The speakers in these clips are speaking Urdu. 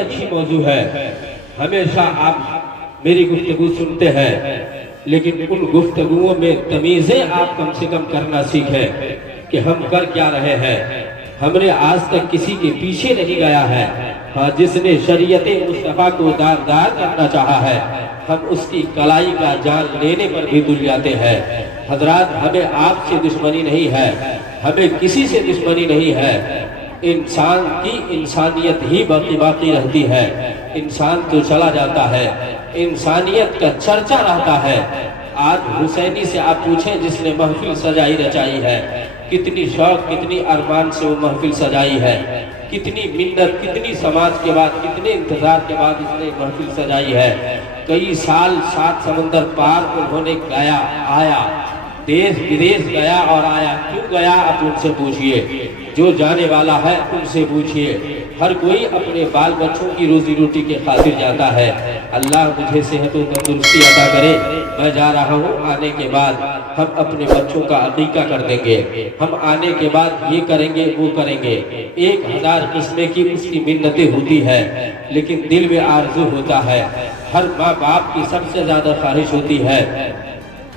اچھی موضوع ہے. ہمیشہ آپ میری گفتگو سنتے ہیں لیکن ان گفتگوؤں میں تمیزیں آپ کم سے کم کرنا سیکھیں کہ ہم کر کیا رہے ہیں. ہم نے آج تک کسی کے پیچھے نہیں گیا ہے. ہاں جس نے شریعت مصطفیٰ کو داغدار کرنا چاہا ہے ہم اس کی کلائی کا جان لینے پر بھی تل جاتے ہیں. حضرات ہمیں آپ سے دشمنی نہیں ہے, ہمیں کسی سے دشمنی نہیں ہے. انسان کی انسانیت ہی باقی رہتی ہے. انسان تو چلا جاتا ہے, انسانیت کا چرچا رہتا ہے. آج حسینی سے آپ پوچھیں جس نے محفل سجائی رچائی ہے, کتنی شوق کتنی ارمان سے وہ محفل سجائی ہے, کتنی منت کتنی سماج کے بعد کتنے انتظار کے بعد اس نے محفل سجائی ہے. کئی سال 7 سمندر پار انہوں نے گیا آیا, دیش ودیش گیا اور آیا. کیوں گیا آپ ان سے پوچھئے, جو جانے والا ہے ان سے پوچھئے. ہر کوئی اپنے بال بچوں کی روزی روٹی کے خاطر جاتا ہے. اللہ مجھے صحت و تندرستی عطا کرے. میں جا رہا ہوں, آنے کے بعد ہم اپنے بچوں کا عقیقہ کر دیں گے. ہم آنے کے بعد یہ کریں گے وہ کریں گے. 1000 قسمیں کی اس کی منتیں ہوتی ہے لیکن دل میں آرزو ہوتا ہے. ہر ماں باپ کی سب سے زیادہ خواہش ہوتی ہے,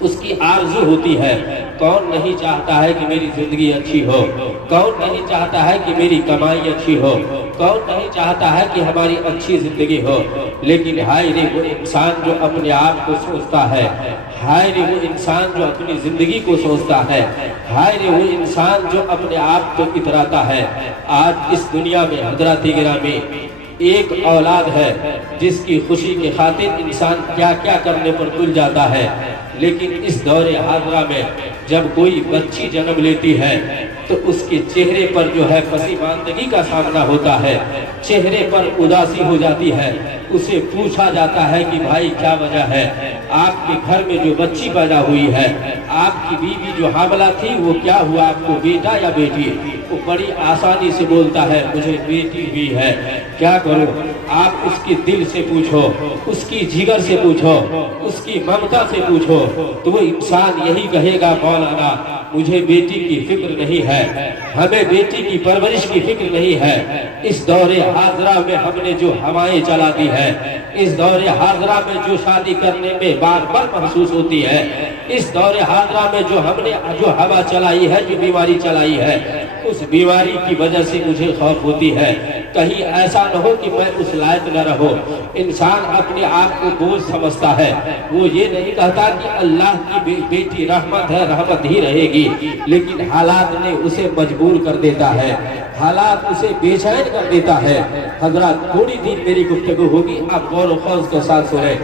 اس کی آرزو ہوتی ہے. کون نہیں چاہتا ہے کہ میری زندگی اچھی ہو, کون نہیں چاہتا ہے کہ میری کمائی اچھی ہو, کون نہیں چاہتا ہے کہ ہماری اچھی زندگی ہو. لیکن ہائے رے وہ انسان جو اپنے آپ کو سوچتا ہے, ہائے رے وہ انسان جو اپنی زندگی کو سوچتا ہے, ہائے رے وہ انسان جو اپنے آپ کو اتراتا ہے. آج اس دنیا میں حضرات گرامی ایک اولاد ہے جس کی خوشی کے خاطر انسان کیا کیا کرنے پر تل جاتا ہے. لیکن اس دور حاضرہ میں جب کوئی بچی جنم لیتی ہے تو اس کے چہرے پر جو ہے پسماندگی کا سامنا ہوتا ہے, چہرے پر اداسی ہو جاتی ہے. اسے پوچھا جاتا ہے کہ بھائی کیا وجہ ہے, آپ کے گھر میں جو بچی پیدا ہوئی ہے, آپ کی بیوی جو حاملہ تھی وہ کیا ہوا, آپ کو بیٹا یا بیٹی؟ وہ بڑی آسانی سے بولتا ہے مجھے بیٹی ہوئی ہے. کیا کروں؟ آپ اس کے دل سے پوچھو, اس کی جگر سے پوچھو, اس کی ممتا سے پوچھو تو وہ انسان یہی کہے گا مولانا مجھے بیٹی کی فکر نہیں ہے, ہمیں بیٹی کی پرورش کی فکر نہیں ہے. اس دور حاضرہ میں ہم نے جو ہوائیں چلا دی ہے, اس دور حاضرہ میں جو شادی کرنے میں بار بار محسوس ہوتی ہے, اس دور حاضرہ میں جو ہم نے جو ہوا چلائی ہے, جو بیماری چلائی ہے, اس بیماری کی وجہ سے مجھے خوف ہوتی ہے کہیں ایسا نہ ہو کہ میں اس لائق نہ رہو. انسان اپنے آپ کو بوجھ سمجھتا ہے, وہ یہ نہیں کہتا کہ اللہ کی بیٹی رحمت ہے, رحمت ہی رہے گی. لیکن حالات نے اسے مجبور کر دیتا ہے, حالات اسے بے چین کر دیتا ہے. حضرات تھوڑی دیر میری گفتگو ہوگی, آپ غور و خوض کے ساتھ سنیں.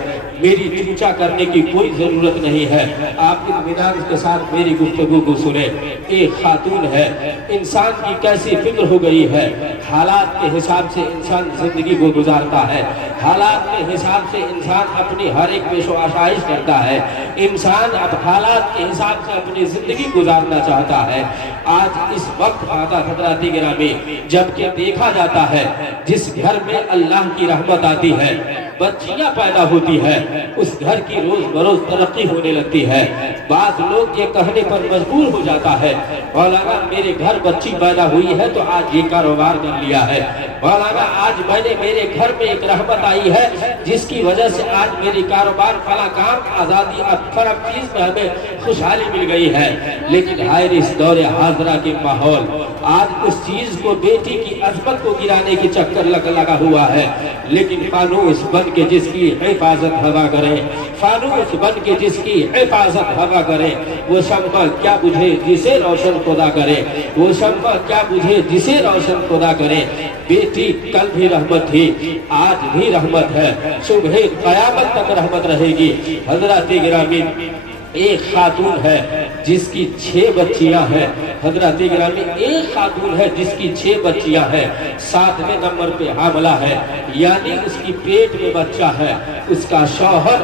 میری چوچا کرنے کی کوئی ضرورت نہیں ہے, آپ اطمینان کے ساتھ میری گفتگو کو سنیں. ایک خاتون ہے, انسان کی کیسی فکر ہو گئی ہے, حالات کے حساب سے انسان زندگی کو گزارتا ہے, حالات کے حساب سے انسان اپنی ہر ایک پیش و آسائش کرتا ہے, انسان اب حالات کے حساب سے اپنی زندگی گزارنا چاہتا ہے. آج اس وقت آتا حضرات گرامی جبکہ دیکھا جاتا ہے جس گھر میں اللہ کی رحمت آتی ہے, بچیاں پیدا ہوتی ہے, اس گھر کی روز بروز ترقی ہونے لگتی ہے. بعض لوگ یہ کہنے پر مجبور ہو جاتا ہے مولانا میرے گھر بچی پیدا ہوئی ہے تو آج یہ کاروبار کر لیا ہے, مولانا آج میں نے میرے گھر میں ایک رحمت آئی ہے جس کی وجہ سے آج میری کاروبار فلاں کام آزادی فرق چیز میں ہمیں خوشحالی مل گئی ہے. لیکن ہائے اس دور حاضرہ کے ماحول آج اس چیز کو بیٹی کی عظمت کو گرانے کی چکر لگا ہوا ہے. لیکن فانوس بن کے جس کی حفاظت ہوا کرے, فانوس بن کے جس کی حفاظت ہوا کرے, وہ شمع کیا بجھے جسے روشن خدا کرے, وہ شمع کیا بجھے جسے روشن خدا کرے. بیٹی کل بھی رحمت تھی, آج بھی رحمت ہے, صبح قیامت تک رحمت رہے گی. حضرات گرامی ایک خاتون ہے جس کی 6 بچیاں ہیں. حضرات گرامی ایک خاتون ہے جس کی 6 بچیاں ہیں, 7ویں نمبر پہ حاملہ ہے, یعنی اس کی پیٹ میں بچہ ہے. اس کا شوہر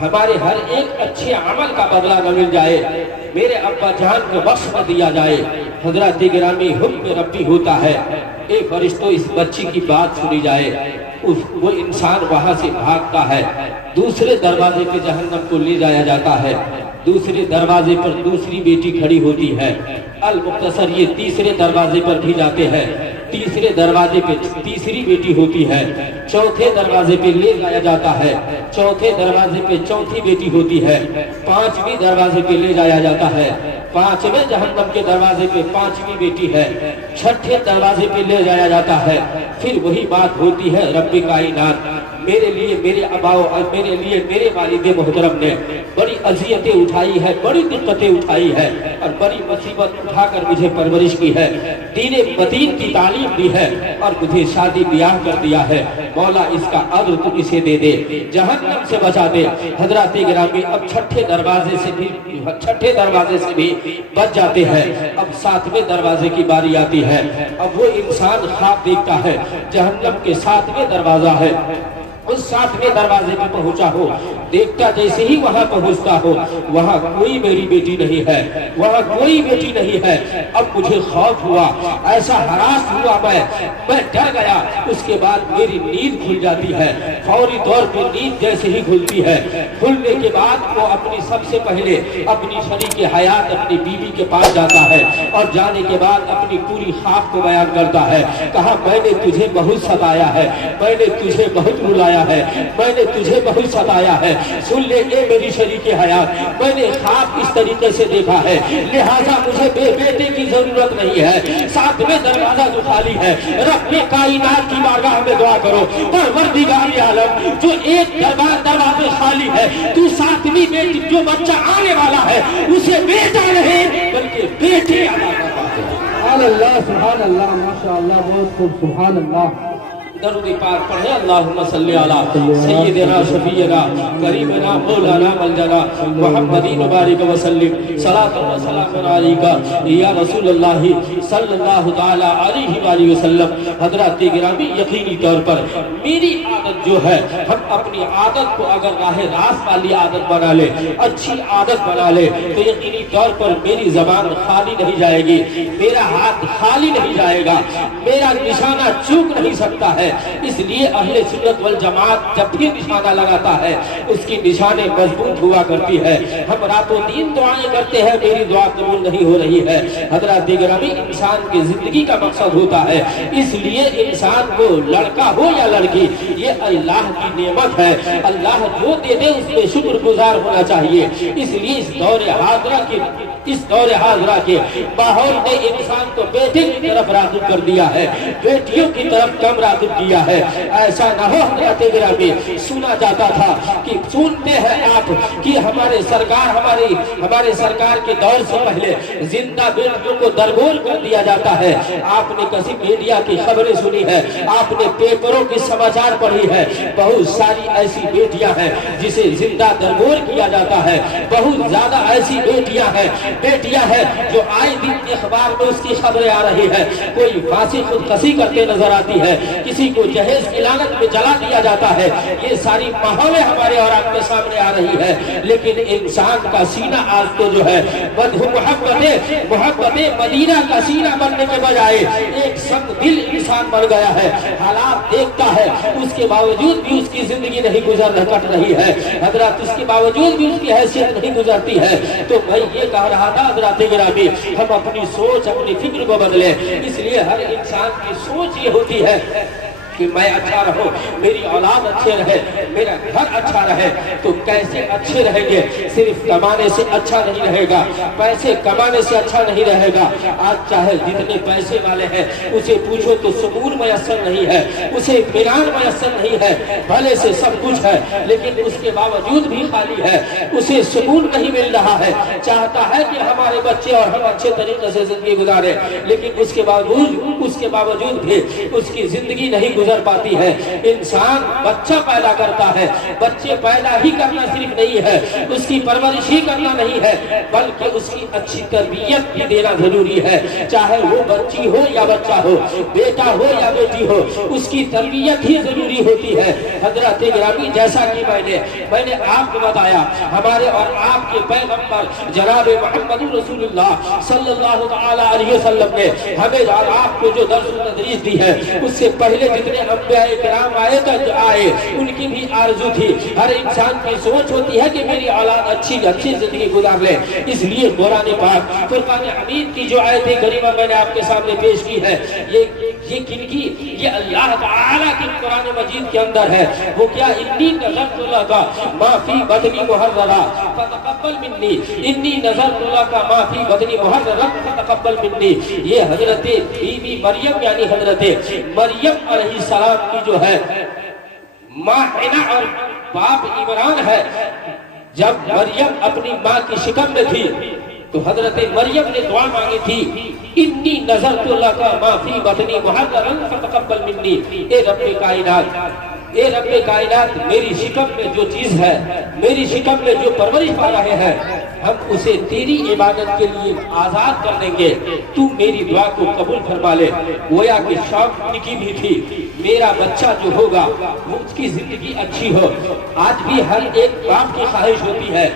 ہمارے ہر ایک اچھے عمل کا بدلہ نہ مل جائے، میرے ابا جان کو بخش نہ دیا جائے۔ حضرات گرامی، حکم ربی ہوتا ہے، اے فرشتوں اس بچی کی بات سنی جائے، وہ انسان وہاں سے بھاگتا ہے، دوسرے دروازے پہ جہنم کو لے جایا جاتا ہے، دوسرے دروازے پر دوسری بیٹی کھڑی ہوتی ہے، المختصر یہ تیسرے دروازے پر بھی جاتے ہیں، تیسرے دروازے پہ تیسری بیٹی ہوتی ہے، چوتھے دروازے پہ لے جایا جاتا ہے، چوتھے دروازے پہ چوتھی بیٹی ہوتی ہے، پانچویں دروازے پہ لے جایا جاتا ہے، پانچویں جہنم کے دروازے پہ پانچویں بیٹی ہے، چھٹے دروازے پہ لے جایا جاتا ہے۔ پھر وہی بات ہوتی ہے، رب کائنات میرے لیے، میرے اباؤ اور میرے لیے میرے والد محترم نے بڑی اذیتیں اٹھائی ہے، بڑی دقتیں اٹھائی ہے اور بڑی مصیبت اٹھا کر مجھے پرورش کی ہے، دین مدین کی تعلیم دی ہے اور مجھے شادی بیاہ کر دیا ہے، مولا اس کا عدل تو اسے دے دے، جہنم سے بچا دے۔ حضرات گرامی، اب چھٹے دروازے سے بھی بچ جاتے ہیں، اب ساتویں دروازے کی باری آتی ہے، اب وہ انسان خواب دیکھتا ہے، جہنم کے ساتویں دروازہ ہے، اس ساتویں دروازے پہ پہنچا ہو، دیکھتا جیسے ہی وہاں پہنچتا ہو، وہاں کوئی میری بیٹی نہیں ہے، وہاں کوئی بیٹی نہیں ہے۔ اب مجھے خوف ہوا، ایسا ہراس ہوا، میں ڈر گیا۔ اس کے بعد میری نیند کھل جاتی ہے، فوری طور پہ نیند جیسے ہی کھلتی ہے، کھلنے کے بعد وہ اپنی سب سے پہلے اپنی شریک حیات اپنی بیوی کے پاس جاتا ہے اور جانے کے بعد اپنی پوری خواب کو بیان کرتا ہے، کہا میں نے تجھے بہت ستایا ہے، میں نے تجھے بہت رلایا ہے، میں نے تجھے بہت ستایا ہے، سن لے اے میری شریک حیات، میں نے خواب اس طریقے سے دیکھا ہے، لہٰذا مجھے بیٹے کی ضرورت نہیں ہے، ساتویں دروازہ جو خالی ہے، رب کائنات کی بارگاہ میں دعا کرو، پروردگار عالم جو ایک دروازہ خالی ہے، تو ساتویں بیٹی جو بچہ آنے والا ہے اسے بیٹا نہیں بلکہ بیٹے عطا کرتا ہے۔ سبحان اللہ، سبحان اللہ، ماشاءاللہ، بہت خوب، سبحان اللہ۔ درود پاک پڑھے، اللہم صلی علی سیدنا شفیعنا کریمنا مولانا ملجنا محمد مبارک وسلم، صلاۃ و سلام علیکہ یا رسول اللہ صلی اللہ تعالی علیہ وآلہ وسلم۔ حضرات گرامی، یقینی طور پر میری عادت جو ہے، ہم اپنی عادت کو اگر راہ راست والی عادت بنا لے، اچھی عادت بنا لے، تو یقینی طور پر میری زبان خالی نہیں جائے گی، میرا ہاتھ خالی نہیں جائے گا، میرا نشانہ چوک نہیں سکتا ہے۔ اس لیے اہل سنت والجماعت جب بھی نشانہ لگاتا ہے اس کی نشانے مضبوط ہوا کرتی ہے۔ ہم رات و دن دعائیں کرتے ہیں، میری دعا قبول نہیں ہو رہی ہے۔ حضرات گرامی، انسان کی زندگی کا مقصد ہوتا ہے، اس لیے انسان کو لڑکا ہو یا لڑکی، یہ اللہ کی نعمت ہے، اللہ جو دے دے اس پہ شکر گزار ہونا چاہیے۔ اس لیے اس دور حاضرہ کے ماحول نے انسان کو بیٹے کی طرف راغب کر دیا ہے، بیٹیوں کی طرف کم راغب کیا ہے۔ ایسا نہ ہو حضرات گرامی، سنا جاتا تھا کہ سنتے ہیں آپ کہ ہمارے سرکار کے دور سے پہلے زندہ بیٹیوں کو درگور کر دیا جاتا ہے۔ آپ نے کسی میڈیا کی خبریں سنی ہے، آپ نے پیپروں کی سماچار پڑھی ہے، بہت ساری ایسی بیٹیاں ہیں جسے زندہ درگور کیا جاتا ہے، بہت زیادہ ایسی بیٹیاں ہیں جو آئے دن اخبار میں اس کی خبریں آ رہی ہے، کوئی پھانسی خودکشی کرتے نظر آتی ہے، کسی کو جہیز کی لعنت میں جلا دیا جاتا ہے۔ یہ ساری ماحولیں ہمارے اور آپ کے سامنے آ رہی ہے، لیکن انسان کا سینہ آج تو جو ہے محبت مدینہ کا سینہ بننے کے بجائے ایک سنگ دل انسان بن گیا ہے۔ حالات دیکھتا ہے، اس کے باوجود بھی اس کی زندگی نہیں کٹ رہی ہے، حضرات اس کے باوجود بھی اس کی حیثیت نہیں گزرتی ہے۔ تو میں یہ کہہ رہا تھا حضرات گرامی، ہم اپنی سوچ اپنی فکر کو بدلیں۔ اس لیے ہر انسان کی سوچ یہ ہوتی ہے کہ میں اچھا رہوں، میری اولاد اچھے رہے، میرا گھر اچھا رہے۔ تو کیسے اچھے رہیں گے؟ صرف کمانے سے اچھا نہیں رہے گا، پیسے کمانے سے اچھا نہیں رہے گا۔ آج چاہے جتنے پیسے والے ہیں اسے پوچھو تو سکون میسر نہیں ہے، اسے اطمینان میسر نہیں ہے، بھلے سے سب کچھ ہے لیکن اس کے باوجود بھی خالی ہے، اسے سکون نہیں مل رہا ہے۔ چاہتا ہے کہ ہمارے بچے اور ہم اچھے طریقے سے زندگی گزارے، لیکن اس کے باوجود بھی اس کی زندگی نہیں گزر پاتی ہے۔ انسان بچہ پیدا کرتا ہے، بچے پیدا ہی کرنا صرف نہیں ہے، اس کی پرورش ہی کرنا نہیں ہے، بلکہ اس کی اچھی تربیت بھی دینا ضروری ہے۔ چاہے وہ بچی ہو یا بچہ ہو، بیٹا ہو یا بیٹی ہو، اس کی تربیت ہی ضروری ہوتی ہے۔ حضرات گرامی، جیسا کہ میں نے آپ کو بتایا، ہمارے اور آپ کے پیغمبر جناب محمد رسول اللہ صلی اللہ تعالی علیہ وسلم نے ہمیں اور آپ کو جو درس و تدریس دی ہے، اس سے پہلے جتنے انبیاء کرام آئے ان کی بھی آرزو تھی۔ ہر انسان کی سوچ ہوتی ہے کہ میری اولاد اچھی زندگی گزار لے۔ اس لیے قرآن پاک فرقان حمید کی جو آیت کریمہ میں نے آپ کے سامنے پیش کی ہے، یہ کن کی؟ یہ اللہ تعالیٰ کی قرآن مجید کے اندر ہے۔ وہ کیا؟ انی نذرت لک ما فی بطنی محررا فتقبل منی، انی نذرت لک ما فی بطنی محررا فتقبل منی۔ یہ حضرت بی بی مریم یعنی حضرت مریم علیہ السلام کی جو ہے ماں حنا اور باپ عمران ہے۔ جب مریم اپنی ماں کی شکم میں تھی تو حضرت مریم نے دعا مانگی تھی، انی نذرت لک ما فی بطنی محررا فتقبل منی۔ اے رب کائنات، میری شکم میں جو چیز ہے، میری شکم میں جو پرورش پا رہے ہیں، ہم اسے تیری عبادت کے لیے آزاد کر دیں گے، تو میری دعا کو قبول فرما لے۔ گویا کہ شوق ان کی بھی تھی، میرا بچہ جو ہوگا وہ اس کی زندگی اچھی ہو۔ آج بھی ہر ایک باپ کی خواہش ہوتی ہے،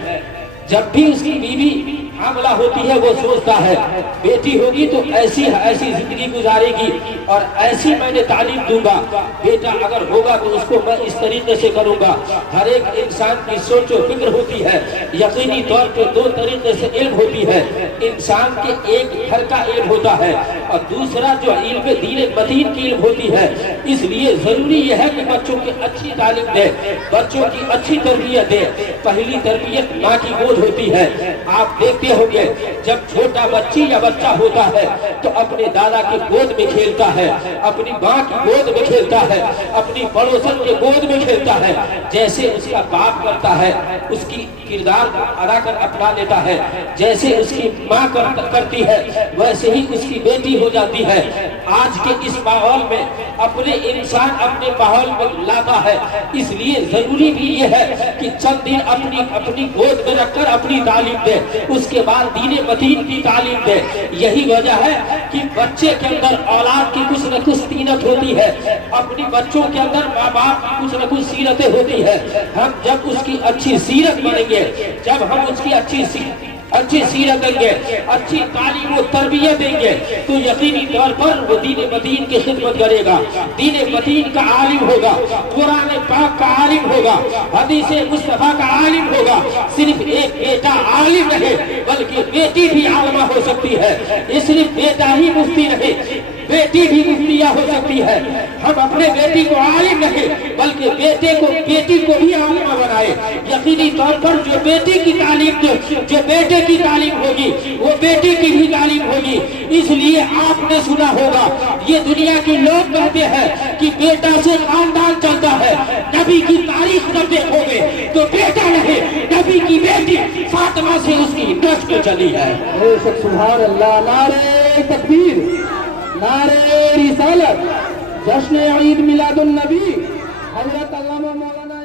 جب بھی اس کی بیوی حاملہ ہوتی ہے وہ سوچتا ہے بیٹی ہوگی تو ایسی زندگی گزارے گی اور ایسی میں نے تعلیم دوں گا، بیٹا اگر ہوگا تو اس کو میں اس طریقے سے کروں گا۔ ہر ایک انسان کی سوچ و فکر ہوتی ہے، یقینی طور پہ دو طریقے سے علم ہوتی ہے۔ انسان کے ایک گھر کا علم ہوتا ہے اور دوسرا جو علم دین متین کی علم ہوتی ہے۔ اس لیے ضروری یہ ہے کہ بچوں کی اچھی تعلیم دے، بچوں کی اچھی تربیت دے۔ پہلی تربیت ماں کی گود ہوتی ہے۔ آپ دیکھتے ہوں گے جب چھوٹا بچی یا بچہ ہوتا ہے تو اپنے دادا کی گود میں کھیلتا ہے، اپنی ماں کی گود میں کھیلتا ہے، اپنی پڑوسن کے گود میں کھیلتا ہے۔ جیسے اس کا باپ کرتا ہے اس کی کردار کو ادا کر اپنا لیتا ہے، جیسے اس کی ماں کرتی ہے ویسے ہی اس کی بیٹی ہو جاتی ہے۔ آج کے اس ماحول میں اپنے انسان اپنے ماحول میں لاتا ہے، اس لیے ضروری بھی یہ ہے کہ چند دن اپنی گود میں رکھ کر اپنی تعلیم دے، اس کے بعد دین متین کی تعلیم دے۔ یہی وجہ ہے کہ بچے کے اندر اولاد کی کچھ نہ کچھ سیرت ہوتی ہے، اپنی بچوں کے اندر ماں باپ کی کچھ نہ کچھ سیرتیں ہوتی ہے۔ ہم جب اس کی اچھی سیرت بنیں گے، جب ہم اس کی اچھی سیرت دیں گے، اچھی تعلیم و تربیت دیں گے تو یقینی طور پر وہ دین متین کی خدمت کرے گا، دین متین کا عالم ہوگا، قرآن پاک کا عالم ہوگا، حدیث مصطفیٰ کا عالم ہوگا۔ صرف ایک بیٹا عالم رہے بلکہ بیٹی بھی عالمہ ہو سکتی ہے، صرف بیٹا ہی مفتی رہے بیٹی بھی مفتیہ ہو سکتی ہے۔ ہم اپنے بیٹی کو عالم نہیں بلکہ بیٹی کو بھی عالمہ بنائے۔ یقینی طور پر جو بیٹے کی تعلیم ہوگی وہ بیٹی کی بھی تعلیم ہوگی۔ اس لیے آپ نے سنا ہوگا یہ دنیا کے لوگ کہتے ہیں کہ بیٹا سے خاندان چلتا ہے۔ نبی کی تاریخ جب دیکھو گے تو بیٹا نہیں، نبی کی بیٹی فاطمہ سے اس کی نسل چلی ہے۔ سبحان اللہ، نعرہ تکبیر، نعرہ رسالت، جشن عید میلاد النبی، حضرت علامہ مولانا